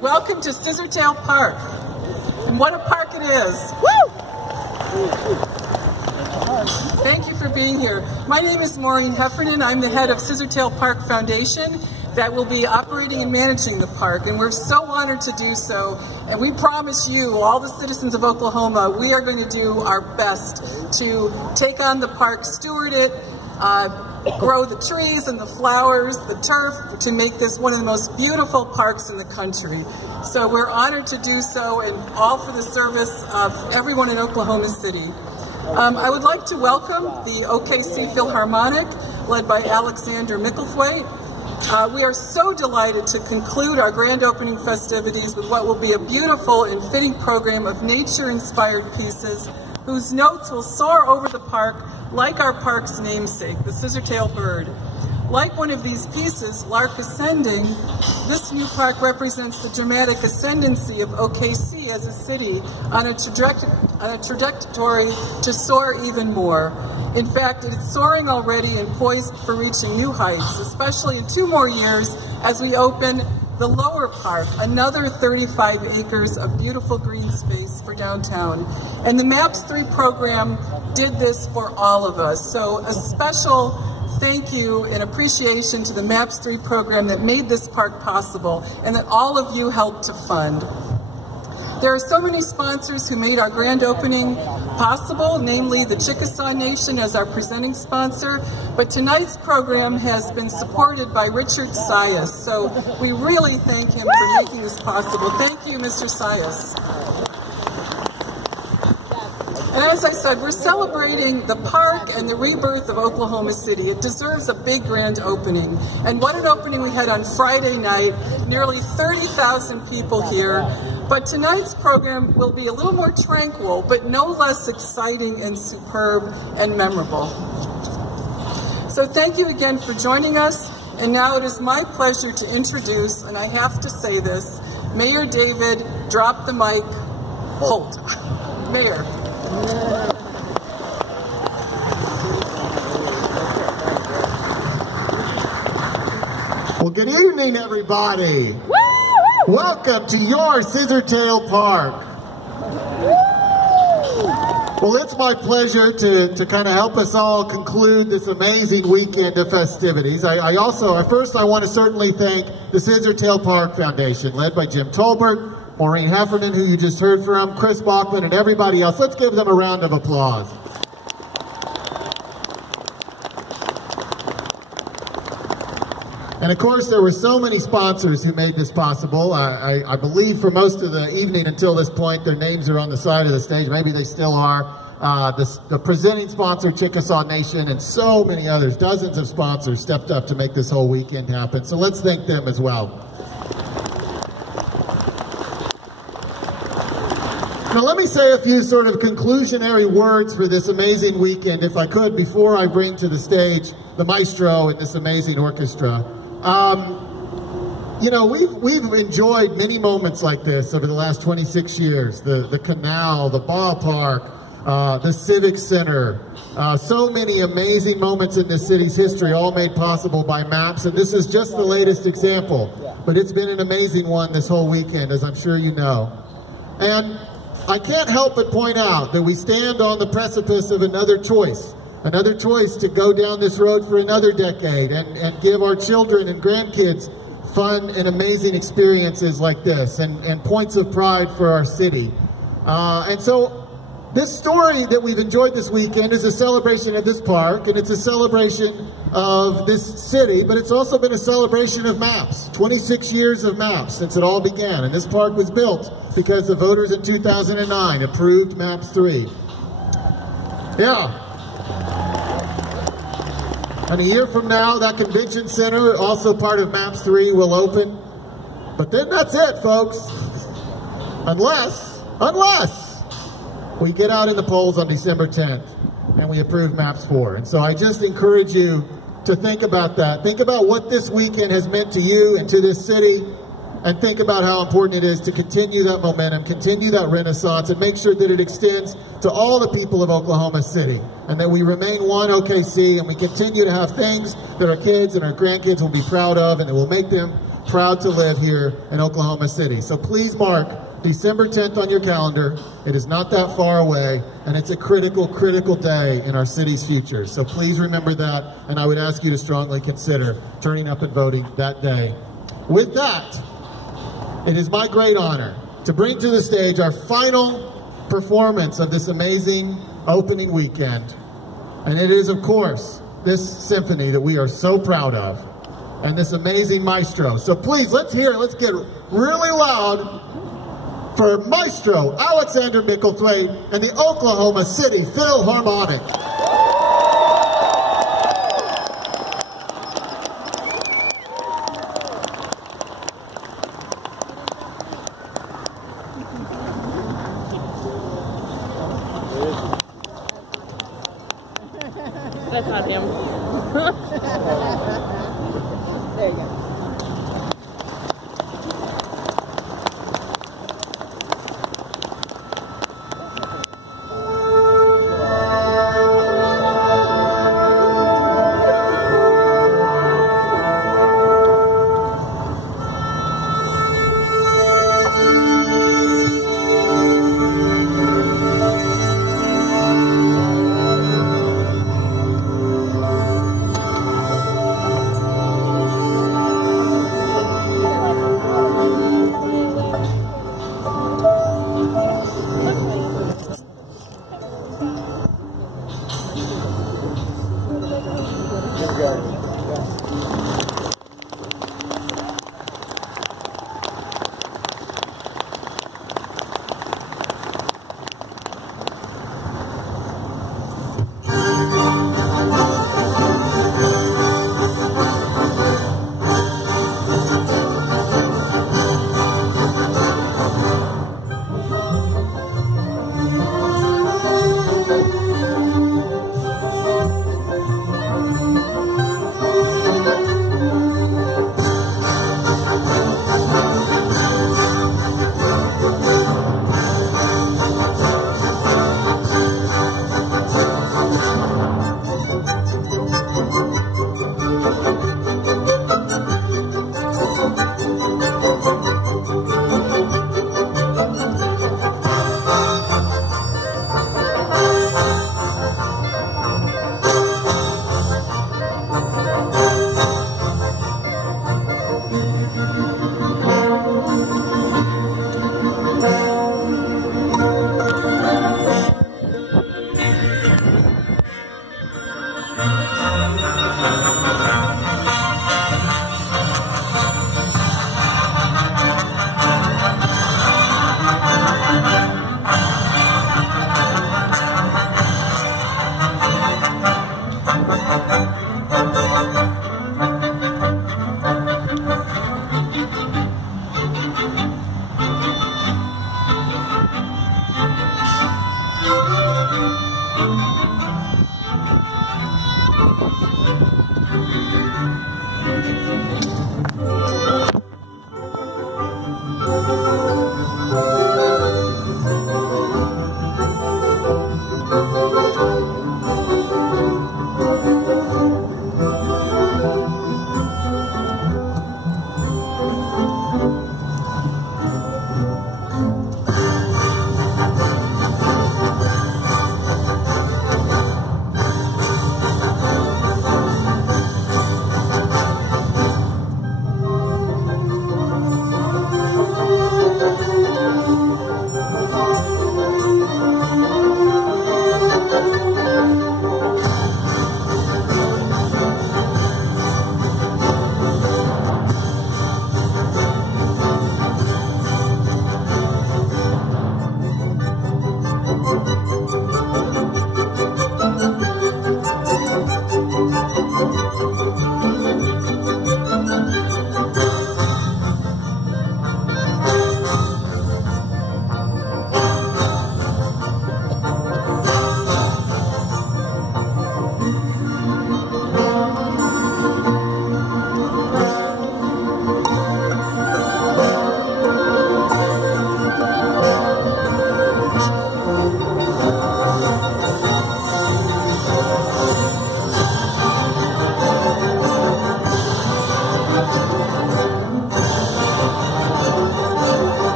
Welcome to Scissortail Park. And what a park it is. Woo! Thank you for being here. My name is Maureen Heffernan. I'm the head of Scissortail Park Foundation that will be operating and managing the park. And we're so honored to do so. And we promise you, all the citizens of Oklahoma, we are going to do our best to take on the park, steward it, grow the trees and the flowers, the turf, to make this one of the most beautiful parks in the country. So we're honored to do so, and all for the service of everyone in Oklahoma City. I would like to welcome the OKC Philharmonic, led by Alexander Nichols. We are so delighted to conclude our grand opening festivities with what will be a beautiful and fitting program of nature-inspired pieces whose notes will soar over the park like our park's namesake, the Scissortail bird. Like one of these pieces, Lark Ascending, this new park represents the dramatic ascendancy of OKC as a city on a trajectory to soar even more. In fact, it's soaring already and poised for reaching new heights, especially in 2 more years as we open the lower park, another 35 acres of beautiful green space for downtown. And the MAPS 3 program did this for all of us. So a special thank you and appreciation to the MAPS 3 program that made this park possible and that all of you helped to fund. There are so many sponsors who made our grand opening possible, namely the Chickasaw Nation as our presenting sponsor, but tonight's program has been supported by Richard Sias, so we really thank him for making this possible. Thank you, Mr. Sias. And as I said, we're celebrating the park and the rebirth of Oklahoma City. It deserves a big grand opening. And what an opening we had on Friday night, nearly 30,000 people here. But tonight's program will be a little more tranquil, but no less exciting and superb and memorable. So thank you again for joining us. And now it is my pleasure to introduce, and I have to say this, Mayor David, drop the mic, Holt. Mayor. Well, good evening, everybody. Welcome to your Scissortail Park. Well, it's my pleasure to kind of help us all conclude this amazing weekend of festivities. First I want to certainly thank the Scissortail Park Foundation, led by Jim Tolbert, Maureen Heffernan, who you just heard from, Chris Bachman, and everybody else. Let's give them a round of applause. And of course, there were so many sponsors who made this possible. I believe for most of the evening until this point, their names are on the side of the stage. Maybe they still are. The presenting sponsor, Chickasaw Nation, and so many others, dozens of sponsors stepped up to make this whole weekend happen. So let's thank them as well. Now let me say a few sort of conclusionary words for this amazing weekend, if I could, before I bring to the stage the maestro and this amazing orchestra. You know, we've enjoyed many moments like this over the last 26 years. The canal, the ballpark, the Civic Center, so many amazing moments in this city's history, all made possible by MAPS, and this is just the latest example. But it's been an amazing one this whole weekend, as I'm sure you know. And I can't help but point out that we stand on the precipice of another choice to go down this road for another decade and give our children and grandkids fun and amazing experiences like this and points of pride for our city. And so this story that we've enjoyed this weekend is a celebration of this park, and it's a celebration of this city, but it's also been a celebration of MAPS. 26 years of MAPS since it all began, and this park was built because the voters in 2009 approved MAPS 3. Yeah. And a year from now, that convention center, also part of MAPS 3, will open. But then that's it, folks. Unless we get out in the polls on December 10th and we approve MAPS 4. And so I just encourage you to think about that. Think about what this weekend has meant to you and to this city, and think about how important it is to continue that momentum, continue that renaissance, and make sure that it extends to all the people of Oklahoma City, and that we remain one OKC, and we continue to have things that our kids and our grandkids will be proud of, and it will make them proud to live here in Oklahoma City. So please mark December 10th on your calendar. It is not that far away, and it's a critical, critical day in our city's future. So please remember that, and I would ask you to strongly consider turning up and voting that day. With that, it is my great honor to bring to the stage our final performance of this amazing opening weekend. And it is, of course, this symphony that we are so proud of, and this amazing maestro. So please, let's get really loud for Maestro Alexander Micklethwaite and the Oklahoma City Philharmonic. That's not him. There you go.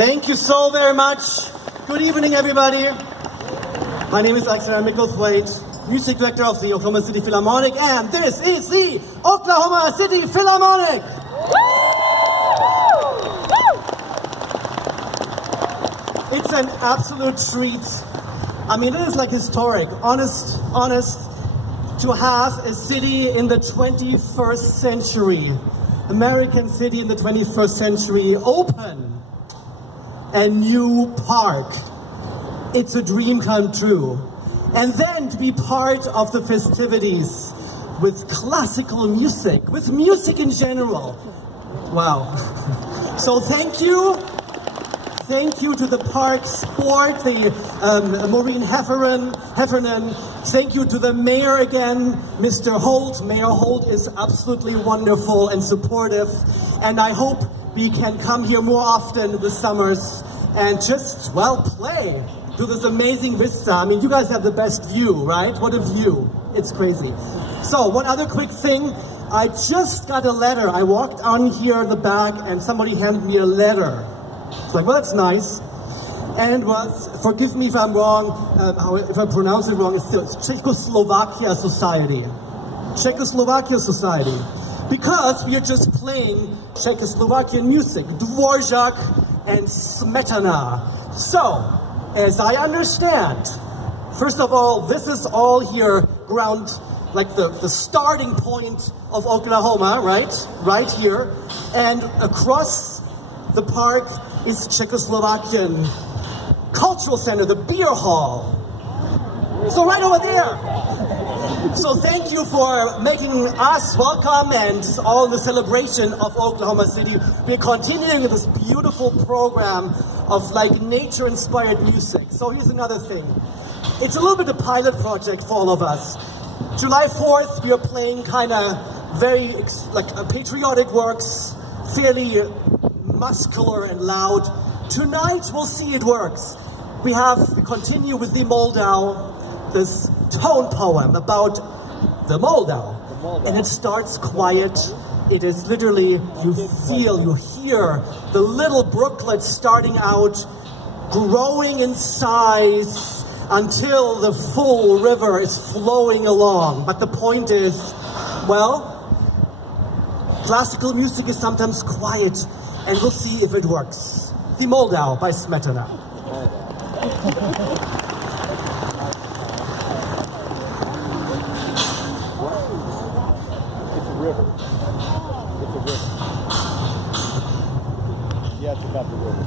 Thank you so very much. Good evening, everybody. My name is Nichols, music director of the Oklahoma City Philharmonic, and this is the Oklahoma City Philharmonic. It's an absolute treat. I mean, it is like historic, honest, to have a city in the 21st century, American city in the 21st century, open a new park. It's a dream come true. And then to be part of the festivities with classical music, with music in general. Wow. So thank you. Thank you to the park's board, the Maureen Heffernan. Thank you to the mayor again, Mr. Holt. Mayor Holt is absolutely wonderful and supportive. And I hope we can come here more often in the summers and just, well, play to this amazing vista. I mean, you guys have the best view, right? What a view. It's crazy. So, one other quick thing. I just got a letter. I walked on here in the back and somebody handed me a letter. It's like, well, that's nice. And it was, forgive me if I'm wrong, if I pronounce it wrong, it's Czechoslovakia Society. Czechoslovakia Society. Because we are just playing Czechoslovakian music, Dvorak and Smetana. So, as I understand, first of all, this is all here ground, like the starting point of Oklahoma, right? Right here. And across the park is Czechoslovakian Cultural Center, the beer hall. So right over there. So thank you for making us welcome and all the celebration of Oklahoma City. We're continuing this beautiful program of like nature-inspired music. So here's another thing. It's a little bit a pilot project for all of us. July 4th, we are playing kind of very like patriotic works, fairly muscular and loud. Tonight, we'll see it works. We continue with the Moldau, this tone poem about the Moldau. And it starts quiet. It is literally, you hear the little brooklet starting out, growing in size until the full river is flowing along. But the point is, well, classical music is sometimes quiet, and we'll see if it works. The Moldau by Smetana. River. It's a river. Yeah, it's about the river.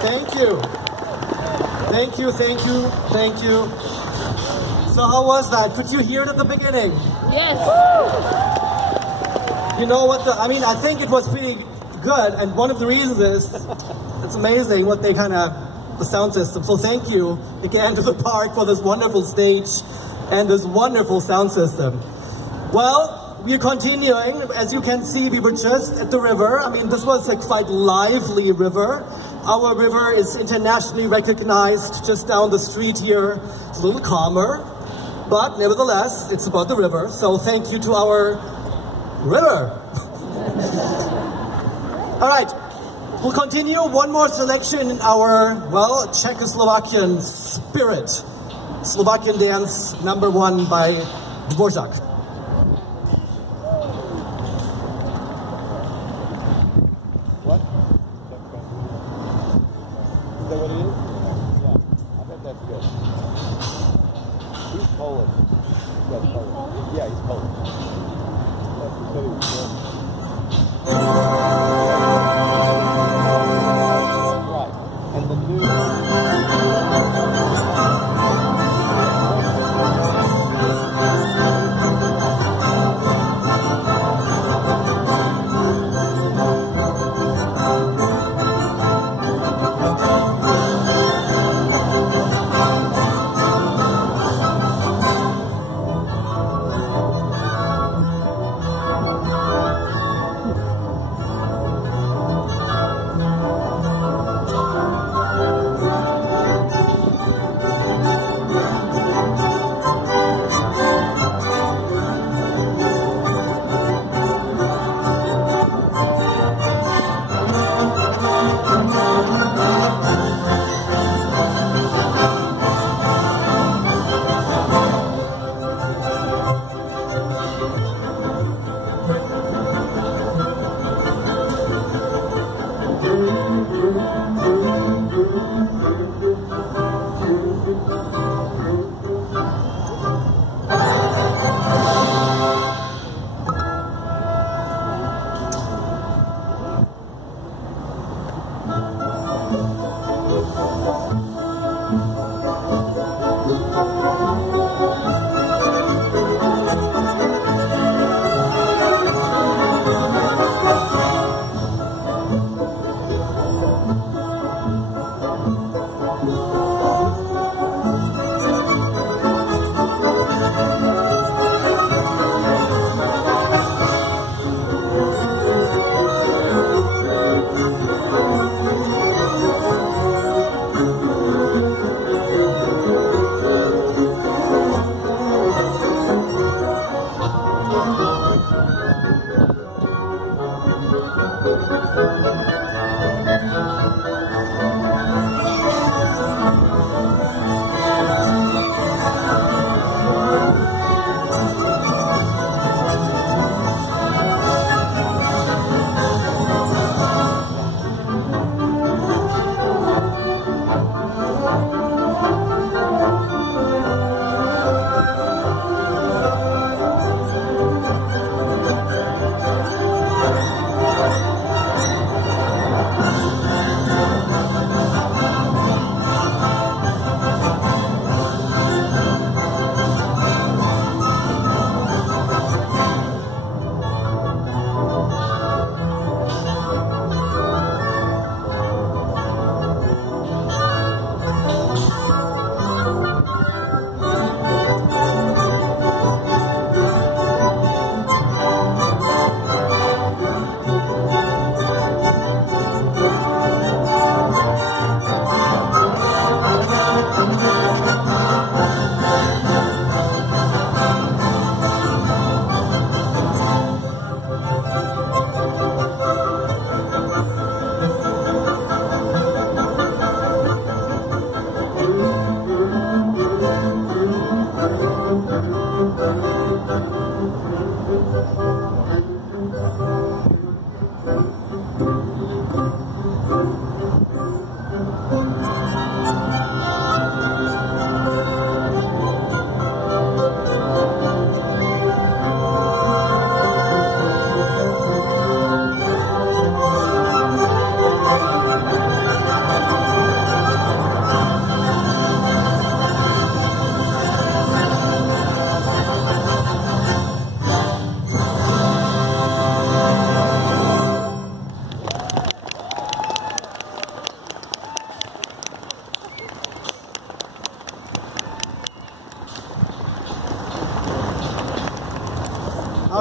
Thank you. Thank you, thank you, thank you. So how was that? Could you hear it at the beginning? Yes. You know what, I think it was pretty good, and one of the reasons is, it's amazing what they the sound system. So thank you again to the park for this wonderful stage and this wonderful sound system. Well, we're continuing. As you can see, we were just at the river. I mean, this was a quite lively river. Our river is internationally recognized just down the street here. It's a little calmer, but nevertheless, it's about the river. So thank you to our river. All right, we'll continue. One more selection in our, well, Czechoslovakian spirit. Slovakian dance #1 by Dvorak. What? Is that what it is? Yeah, I bet that's good. He's Polish. That's Polish. Yeah, he's Polish. That's the city. Right. And the new...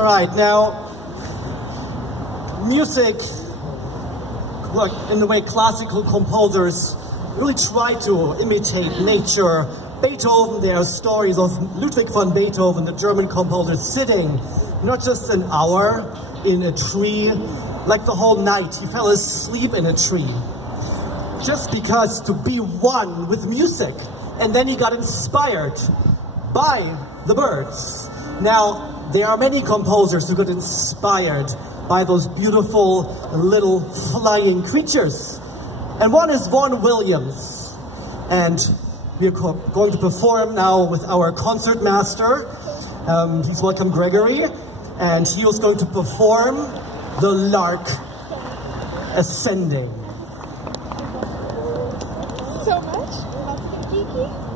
right, now, music, look, in the way classical composers really try to imitate nature. Beethoven, there are stories of Ludwig van Beethoven, the German composer, sitting not just an hour in a tree, like the whole night. He fell asleep in a tree. Just because to be one with music. And then he got inspired by the birds. Now, there are many composers who got inspired by those beautiful little flying creatures. And one is Vaughan Williams. And we are going to perform now with our concert master. Please welcome Gregory. And he was going to perform the Lark Ascending. So much. We're about to get geeky.